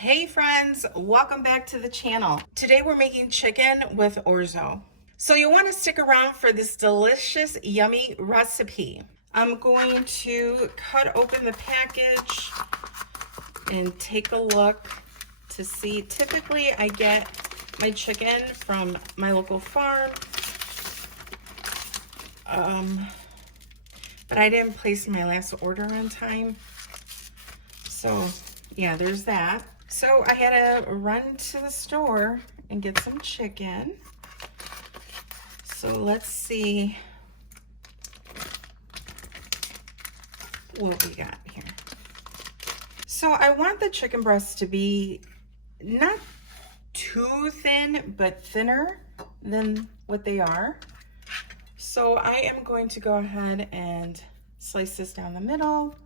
Hey friends, welcome back to the channel. Today we're making chicken with orzo. So you'll want to stick around for this delicious, yummy recipe. I'm going to cut open the package and take a look to see. Typically I get my chicken from my local farm, but I didn't place my last order on time. So yeah, there's that. So I had to run to the store and get some chicken. So let's see what we got here. So I want the chicken breasts to be not too thin, but thinner than what they are. So I am going to go ahead and slice this down the middle.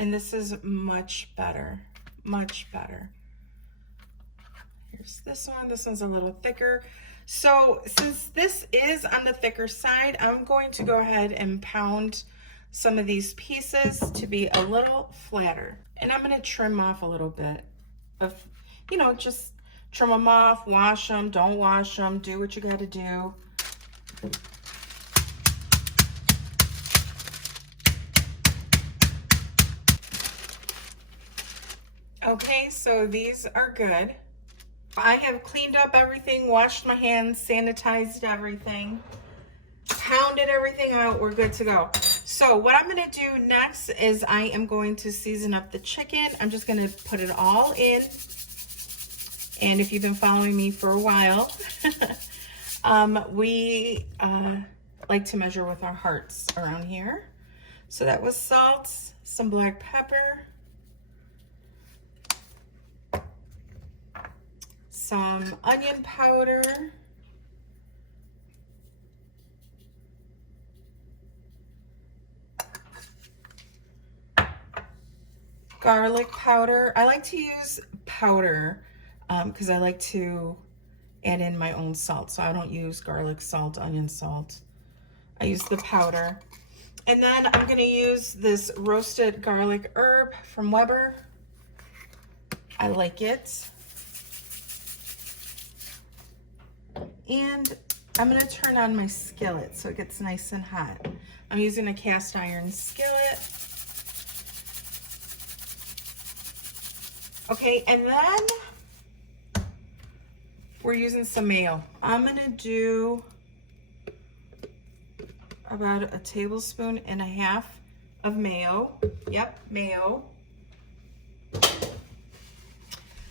And this is much better, much better. Here's this one. This one's a little thicker. So since this is on the thicker side, I'm going to go ahead and pound some of these pieces to be a little flatter. And I'm going to trim off a little bit of, just trim them off, wash them, don't wash them, do what you got to do. Okay, so these are good. I have cleaned up everything, washed my hands, sanitized everything, pounded everything out. We're good to go. So what I'm going to do next is I am going to season up the chicken. I'm just going to put it all in. And if you've been following me for a while, we like to measure with our hearts around here. So that was salt, some black pepper, some onion powder, garlic powder. I like to use powder because I like to add in my own salt. So I don't use garlic salt, onion salt. I use the powder. And then I'm going to use this roasted garlic herb from Weber. I like it. And I'm going to turn on my skillet so it gets nice and hot. I'm using a cast iron skillet. Okay, and then we're using some mayo. I'm going to do about a tablespoon and a half of mayo. Yep, mayo.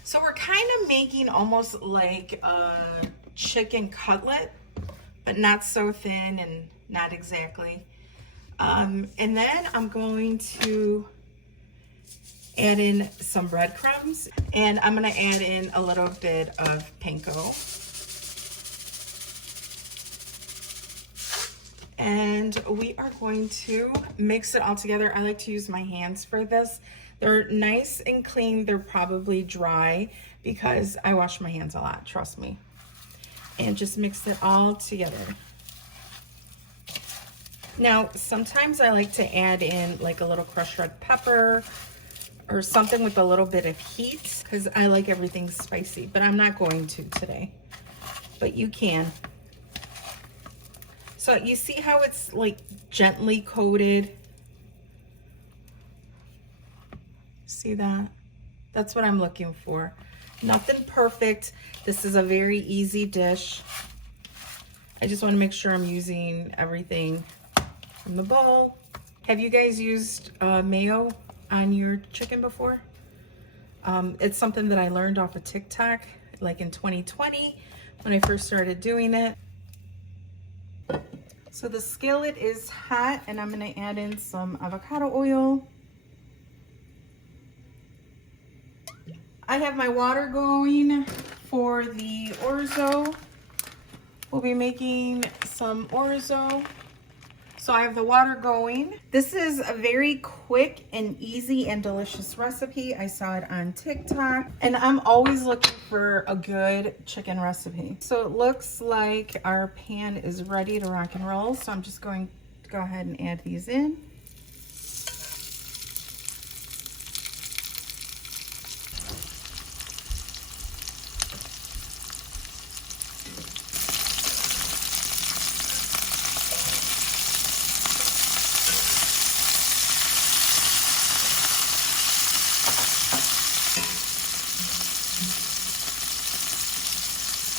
So we're kind of making almost like a chicken cutlet, but not so thin and not exactly. And then I'm going to add in some breadcrumbs, and I'm going to add in a little bit of panko. And we are going to mix it all together. I like to use my hands for this. They're nice and clean. They're probably dry because I wash my hands a lot, trust me. And just mix it all together. Now, sometimes I like to add in like a little crushed red pepper or something with a little bit of heat because I like everything spicy, but I'm not going to today, but you can. So you see how it's like gently coated? See that? That's what I'm looking for. Nothing perfect. This is a very easy dish. I just want to make sure I'm using everything from the bowl. Have you guys used mayo on your chicken before? It's something that I learned off of TikTok, like in 2020 when I first started doing it. So the skillet is hot and I'm going to add in some avocado oil. I have my water going for the orzo. We'll be making some orzo. So I have the water going. This is a very quick and easy and delicious recipe. I saw it on TikTok and I'm always looking for a good chicken recipe. So it looks like our pan is ready to rock and roll. So I'm just going to go ahead and add these in.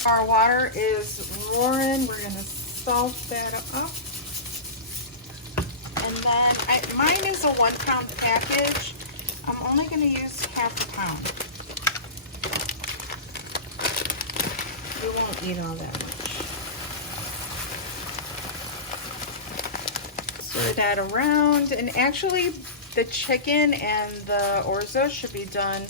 Our water is roaring. We're gonna salt that up. And then mine is a 1 pound package. I'm only gonna use half a pound. We won't eat all that much. Stir that around, and actually the chicken and the orzo should be done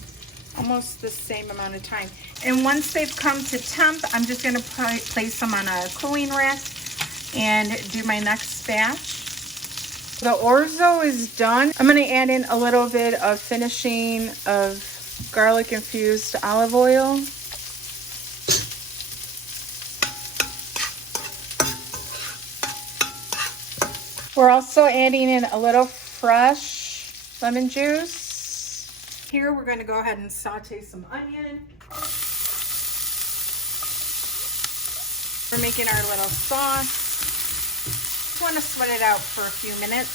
almost the same amount of time. And once they've come to temp, I'm just gonna place them on a cooling rack and do my next batch. The orzo is done. I'm gonna add in a little bit of finishing of garlic infused olive oil. We're also adding in a little fresh lemon juice. Here we're going to go ahead and saute some onion. We're making our little sauce. Just want to sweat it out for a few minutes.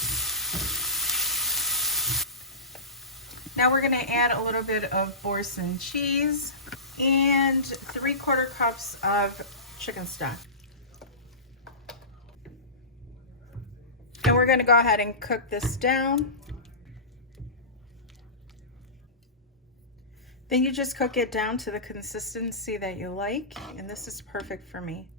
Now we're going to add a little bit of Boursin cheese and 3/4 cups of chicken stock. And we're going to go ahead and cook this down. Then you just cook it down to the consistency that you like, and this is perfect for me.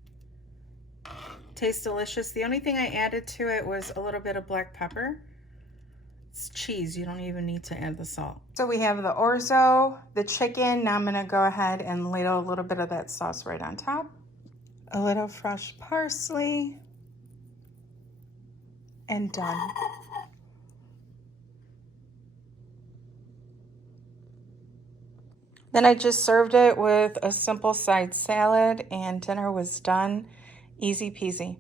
Tastes delicious. The only thing I added to it was a little bit of black pepper. It's cheese. You don't even need to add the salt. So we have the orzo, the chicken. Now I'm going to go ahead and ladle a little bit of that sauce right on top. A little fresh parsley. And done. Then I just served it with a simple side salad, and dinner was done. Easy peasy.